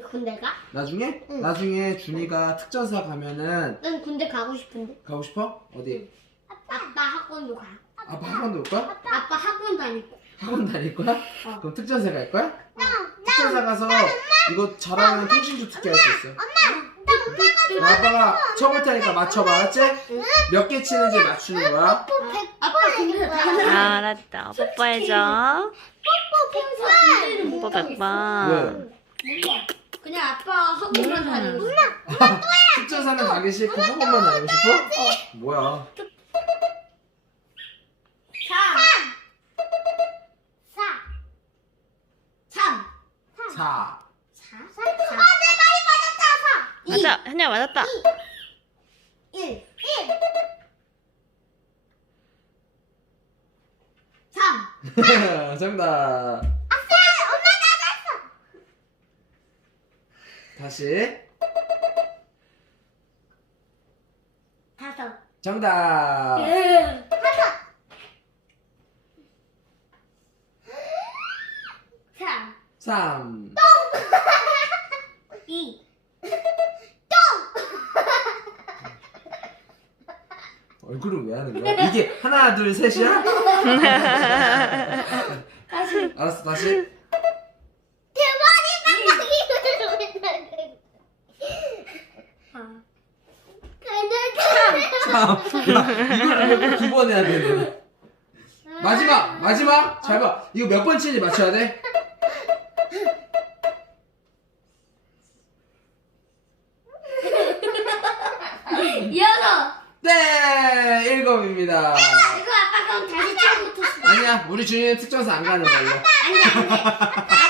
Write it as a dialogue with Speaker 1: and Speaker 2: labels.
Speaker 1: 군대 가?
Speaker 2: 나중에?
Speaker 1: 응.
Speaker 2: 나중에 준이가 특전사 가면은
Speaker 1: 난 군대 가고 싶은데.
Speaker 2: 가고 싶어? 어디?
Speaker 1: 아빠 학원도 가.
Speaker 2: 아빠 학원도 올 거야?
Speaker 1: 아빠 학원 다니고.
Speaker 2: 학원 다닐 거야?
Speaker 1: 어.
Speaker 2: 그럼 특전사 갈 거야? 특전사 가서 이거 잘하면 통신주 특기 할 수 있어. 아빠가 쳐볼 테니까 맞춰봐, 알았지? 몇 개 치는지 맞추는 거야.
Speaker 1: 아빠 군대 가는
Speaker 3: 알았다. 뽀뽀해줘. 뽀뽀 100번.
Speaker 2: 왜?
Speaker 1: 그냥 아빠 학원만 다니고 싶어.
Speaker 2: 특전사는 가기 싫고 학원만 다니고 싶어? 뭐야? 4.
Speaker 3: 맞아. 현이야 맞았다.
Speaker 1: 1. 3.
Speaker 2: 정답. 다시.
Speaker 1: 5.
Speaker 2: 정답.
Speaker 1: 3.
Speaker 2: 3.
Speaker 1: 2.
Speaker 2: 얼굴은 왜 하는 거야? 이게 하나, 둘, 셋이야?
Speaker 1: 다시.
Speaker 2: 알았어, 다시. 이걸 두 번 해야 돼. 마지막. 잘 봐. 이거 몇 번 치는지 맞춰야 돼.
Speaker 1: 이어서.
Speaker 2: 네, 7입니다.
Speaker 1: 이거 아빠 그럼 다시 처음부터.
Speaker 2: 아니야, 우리 준이는 특전사 안 가는 걸로.
Speaker 1: 안돼.